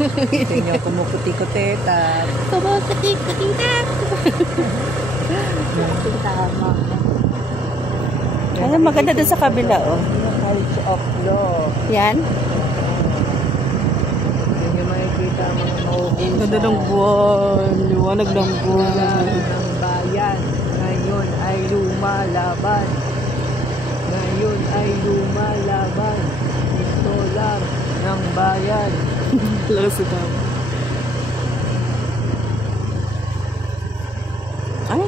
Tingnan nyo, kumukuti-kuteta. Kumukuti-kutita. Tama. Ay, maganda doon sa kabila, oh. College of Law. Yan. Yan yung makikita mga mauusan. Ganda ng buwan. Liwanag ng buwan. Ng bayan. Ngayon ay lumalaban. Ngayon ay lumalaban. Ito lang ng bayan. Lakas ito. Ay,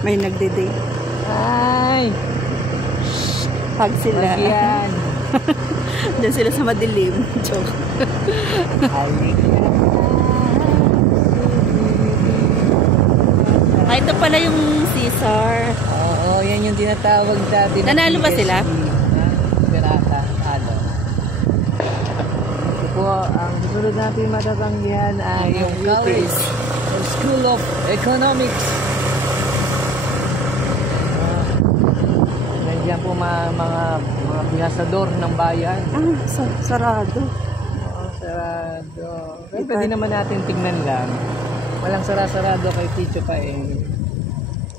may nagde-date. Ay! Hug sila. Yan. Diyan sila sa madilim. Joke. Ay, ito pala yung Caesar. Oo, yan yung tinatawag dati. Nanalo ba sila? Pirata. Talo. Ito po, ang susunod natin matatanggihan ay yung college. School of Economics. Nandiyan po mga pinasador ng bayan. Ah, sarado. Oo, sarado. Pero pwede naman natin tignan lang. Walang sarado kay Ticho pa eh.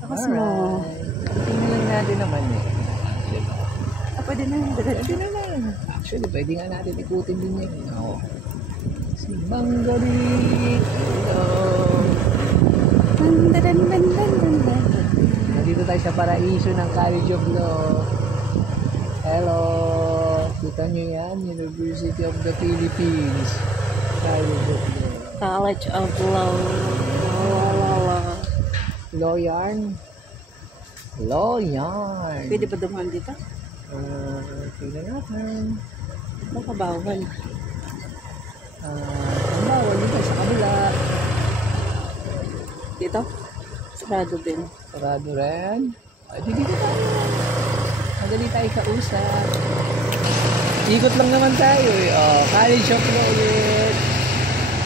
Akas mo. Tingnan lang natin naman eh. Ah, pwede na. Pwede na lang. Actually, pwede nga natin ikutin din yan. Oo. Si Bangalit. Nandito tayo sa paraiso ng College of Law. Hello. Kita nyo yan? University of the Philippines. College of Law. College of Law. Law yarn. Law yarn. Pwede ba dumaan dito? Tingnan natin. Baka bawal. Ang bawal dito sa kabila. Dito? Sarado din. Sarado rin. Ay, dito tayo. Madali tayo kausap. Ikot lang naman tayo eh. Oh, College of Law ulit.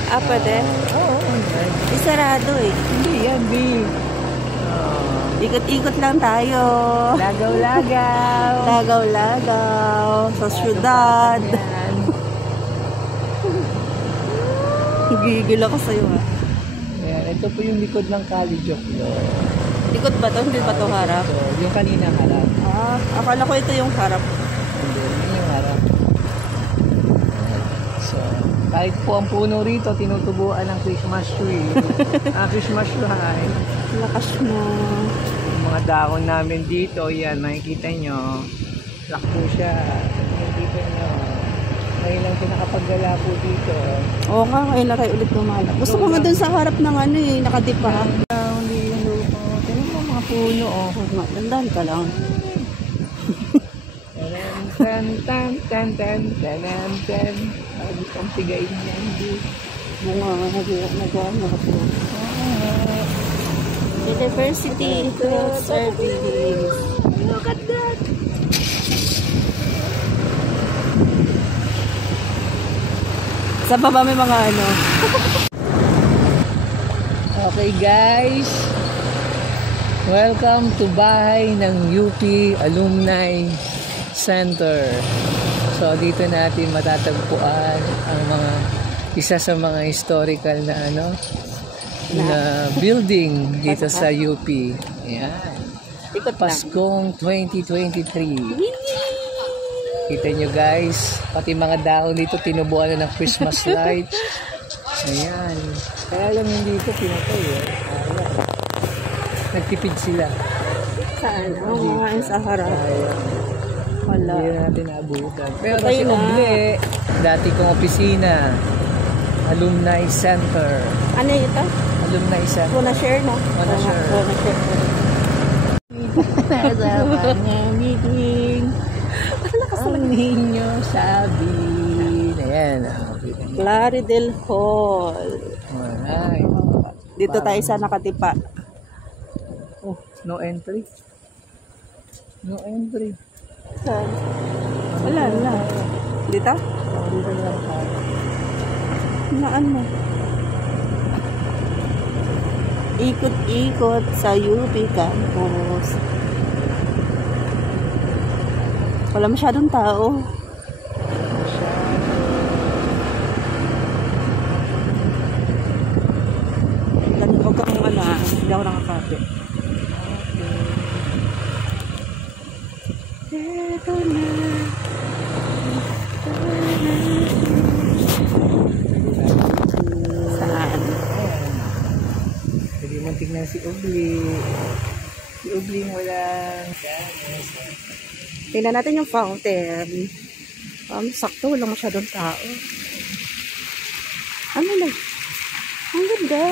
Ah, pwede? Oo. Sarado eh. Hindi yan, B. Ikot-ikot lang tayo. Lagaw-lagaw. Lagaw-lagaw. Sa syudad. Gigil ako sa'yo ha. Ayan, ito po yung likod ng College of Law. Likod ba to? Hindi ba to harap? So, yung kanina harap. Ah, akala ko ito yung harap. Hindi, yun yung harap. So, kahit po ang puno rito, tinutubuan ng Christmas tree. Ang Christmas tree. Lakas mo. Yung mga dahon namin dito, yan, makikita nyo. Lock po siya. Makikita nyo. Ngayon lang siya nakapaggala po dito. Oo nga, ngayon na kayo ulit lumala. Gusto ko nga dun sa harap ng ano eh, nakadipa. Hindi yung lupa. Tignan mo mga puno, oh. Dandan ka lang. Tan tan tan tan tan tan tan. Ay, ang tigain niya hindi. Mga nagawa ako. University Field Service. Look at that. Sa baba may mga ano. Okay guys. Welcome to bahay ng UP Alumni Center. So dito natin matatagpuan ang mga isa sa mga historical na ano na building dito sa UP. Ayan. Paskong 2023. Kita nyo guys, pati mga daon dito tinubuan na ng Christmas lights. Ayan. Kaya lang hindi ito pinatay eh. Nagtipid sila. Saan? Oo nga sa harap. Wala. Hindi natin naabutan. Pero Patay si Oble, dati kong opisina, Alumni Center. Ano ito? Alumni Center. Wanna share no? Wanna share. Wanna share. Nasa meeting. Ang ninyo sabi. Ayan. Claridel Hall. Ay. Dito tayo sa nakatipa. Oh, no entry. No entry. Saan? Wala. Dito? Dito lang tayo. Naan mo? Ikot-ikot sa UP campus. Wala masyadong tao. Ayan, si Ubli. Si Ubli mo lang. Tingnan natin yung fountain. Sakto, walang masyadong tao. Ano na? Ang ganda.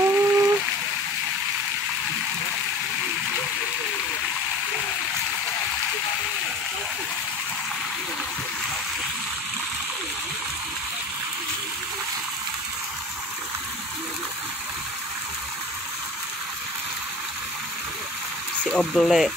Si Oble.